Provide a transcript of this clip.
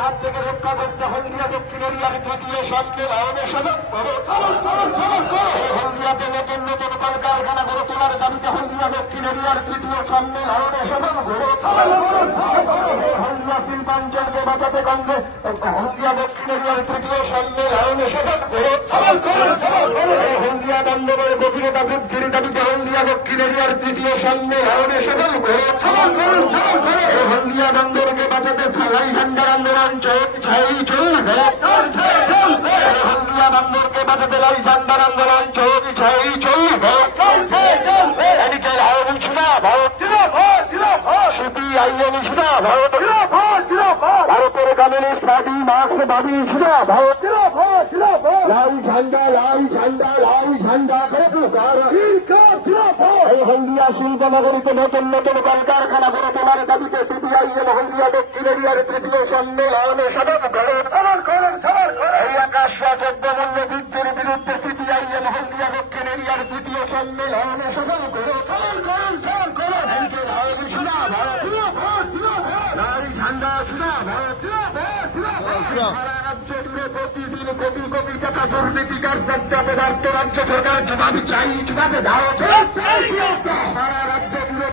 হাত থেকে রক্ষা করতে হলদিয়া দক্ষিণ এরিয়ার তৃতীয় সম্মেলনে হলদিয়াতে নতুন নতুন কলকারখানা গড়ে তোলার দাবিতে হলদিয়া দক্ষিণ এরিয়ার তৃতীয় সম্মেলনে হলদিয়া শিল্পাঞ্চলকে বাঁচাতে কংগ্রেস হলদিয়া দক্ষিণ এরিয়ার তৃতীয় সম্মেলনে হলদিয়া বন্দরের গভীরতা বৃদ্ধির দাবিতে হলদিয়া দক্ষিণ এরিয়ার তৃতীয় সম্মেলনে হলদিয়া বন্দরকে বাঁচাতে ছাড়াই ঝান্ডার আন্দোলন চলবে হলদিয়া বন্দরকে বাঁচাতে লাই ঝান্ডার আন্দোলন চলবে এদিকে আওয়ামী ছিল সিপিআইএম ছিল ভারতের কমিউনিস্ট পার্টি মার্ক্সবাদী ছিল লাল ঝান্ডা এই হলদিয়া শিল্পনগরীতে নতুন নতুন কলকারখানা গড়ে তোলার দাবিতে সিপিআইএম হলদিয়া দক্ষিণ এরিয়ার তৃতীয় সম্মেলনে এই ১১১৪ মূল্য বৃদ্ধির বিরুদ্ধে সিপিআইএম হলদিয়া দক্ষিণ এরিয়ার তৃতীয় সম্মেলনে ঝান্ডা রাজ্য জুড়ে প্রতিদিন কোটি কোটি টাকা দুর্নীতিকার পদ্মা পদার্থ রাজ্য সরকার জবাব চাই জবাবে দাও সারা রাজ্য জুড়ে